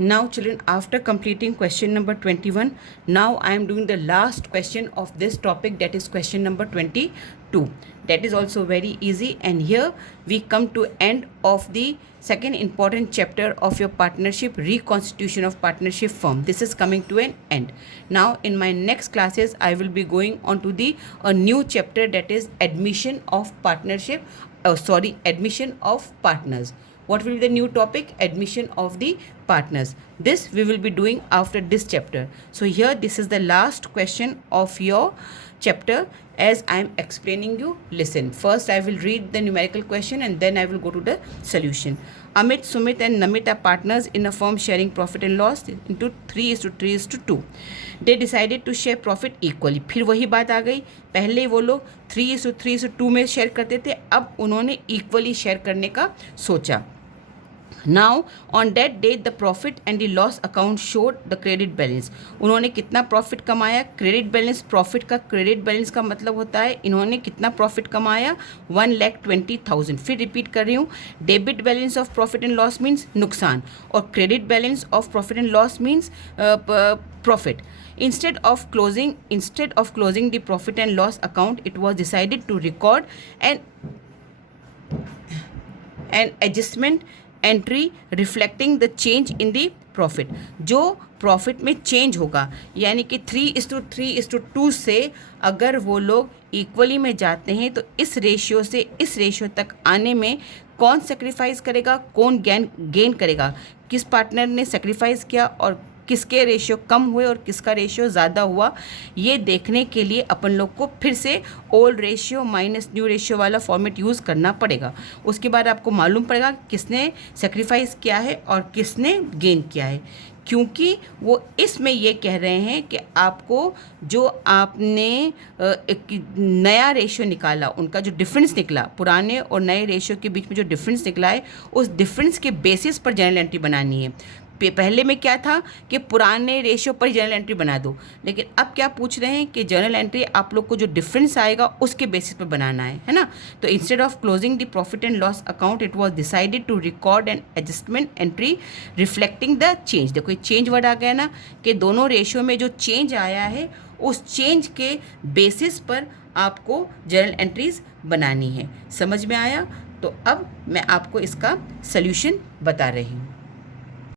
Now children, after completing question number 21, now I am doing the last question of this topic, that is question number 22. That is also very easy, and here we come to end of the second important chapter of your partnership, reconstitution of partnership firm. This is coming to an end. Now in my next classes I will be going on to the a new chapter, that is admission of partnership, admission of partners. What will be the new topic? Admission of the partners. This we will be doing after this chapter. So here this is the last question of your chapter. As I am explaining you, listen. First I will read the numerical question and then I will go to the solution. Amit, Sumit and Namit are partners in a firm sharing profit and loss into 3:3:2. They decided to share profit equally. फिर वही बात आ गई, पहले वो लोग 3:3:2 में share करते थे, अब उन्होंने इक्वली शेयर करने का सोचा. Now on that date the profit and the loss account showed the credit balance. उन्होंने कितना प्रॉफिट कमाया? Credit balance. प्रॉफिट का क्रेडिट बैलेंस का मतलब होता है इन्होंने कितना प्रॉफिट कमाया? 1,20,000. फिर रिपीट कर रही हूँ, debit balance of profit and loss means नुकसान और credit balance of profit and loss means profit. Instead of closing the profit and loss account, it was decided to record an adjustment entry reflecting the change in the profit. जो profit में change होगा, यानी कि 3:3:2 से अगर वो लोग equally में जाते हैं तो इस रेशियो से इस रेशियो तक आने में कौन सेक्रीफाइस करेगा, कौन गेन करेगा, किस पार्टनर ने सेक्रीफाइस किया और किसके रेशियो कम हुए और किसका रेशियो ज़्यादा हुआ, ये देखने के लिए अपन लोग को फिर से old ratio minus new ratio वाला फॉर्मेट यूज़ करना पड़ेगा. उसके बाद आपको मालूम पड़ेगा किसने सेक्रीफाइस किया है और किसने गेन किया है, क्योंकि वो इसमें ये कह रहे हैं कि आपको जो आपने एक नया रेशियो निकाला, उनका जो डिफरेंस निकला, पुराने और नए रेशियो के बीच में जो डिफरेंस निकला है, उस डिफरेंस के बेसिस पर जर्नल एंट्री बनानी है. पहले में क्या था कि पुराने रेशियो पर जर्नल एंट्री बना दो, लेकिन अब क्या पूछ रहे हैं कि जर्नल एंट्री आप लोग को जो डिफरेंस आएगा उसके बेसिस पर बनाना है ना. तो instead of closing the profit and loss account it was decided to record an adjustment entry reflecting the change. देखो ये चेंज वर्ड आ गया ना, कि दोनों रेशियो में जो चेंज आया है उस चेंज के बेसिस पर आपको जर्नल एंट्रीज बनानी है. समझ में आया? तो अब मैं आपको इसका सल्यूशन बता रही हूँ.